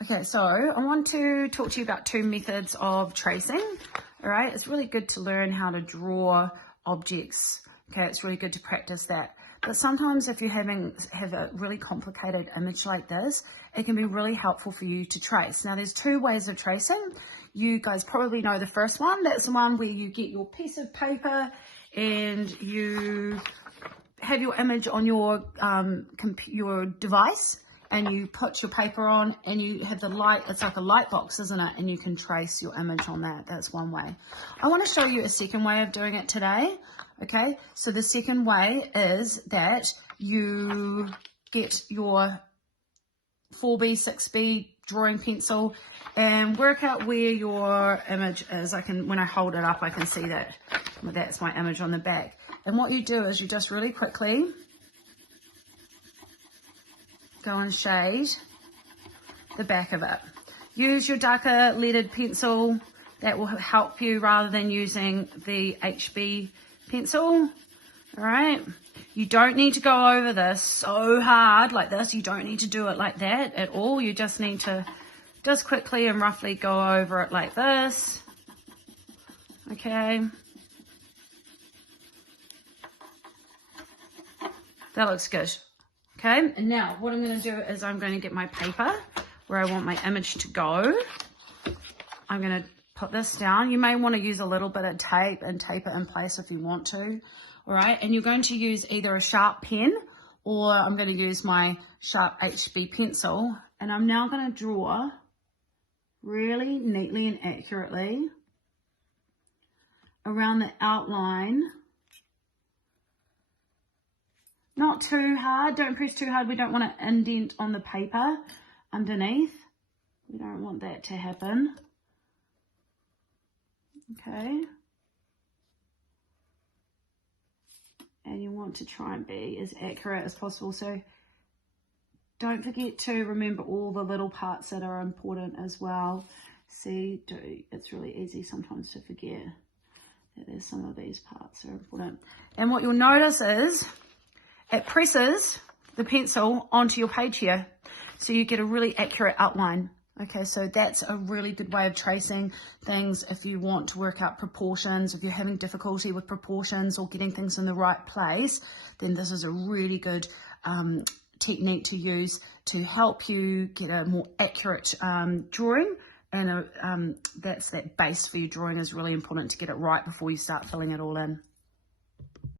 Okay, so I want to talk to you about two methods of tracing. All right, it's really good to learn how to draw objects. Okay, it's really good to practice that. But sometimes if you have a really complicated image like this, it can be really helpful for you to trace. Now, there's two ways of tracing. You guys probably know the first one. That's the one where you get your piece of paper and you have your image on your device, and you put your paper on and you have the light. It's like a light box, isn't it? And you can trace your image on that. That's one way. I want to show you a second way of doing it today. Okay, so the second way is that you get your 4B, 6B drawing pencil and work out where your image is. When I hold it up, I can see that that's my image on the back. And what you do is you just really quickly go and shade the back of it. Use your darker leaded pencil. That will help you rather than using the HB pencil. All right. You don't need to go over this so hard like this. You don't need to do it like that at all. You just need to just quickly and roughly go over it like this. Okay. That looks good. Okay, and now what I'm going to do is I'm going to get my paper where I want my image to go. I'm going to put this down. You may want to use a little bit of tape and tape it in place if you want to. All right, and you're going to use either a sharp pen or I'm going to use my sharp HB pencil. And I'm now going to draw really neatly and accurately around the outline. Not too hard, don't press too hard. We don't want to indent on the paper underneath. We don't want that to happen. Okay. And you want to try and be as accurate as possible. So don't forget to remember all the little parts that are important as well. See, it's really easy sometimes to forget that there's some of these parts that are important. And what you'll notice is it presses the pencil onto your page here, so you get a really accurate outline. Okay, so that's a really good way of tracing things if you want to work out proportions. If you're having difficulty with proportions or getting things in the right place, then this is a really good technique to use to help you get a more accurate drawing. And that's that base for your drawing is really important to get it right before you start filling it all in.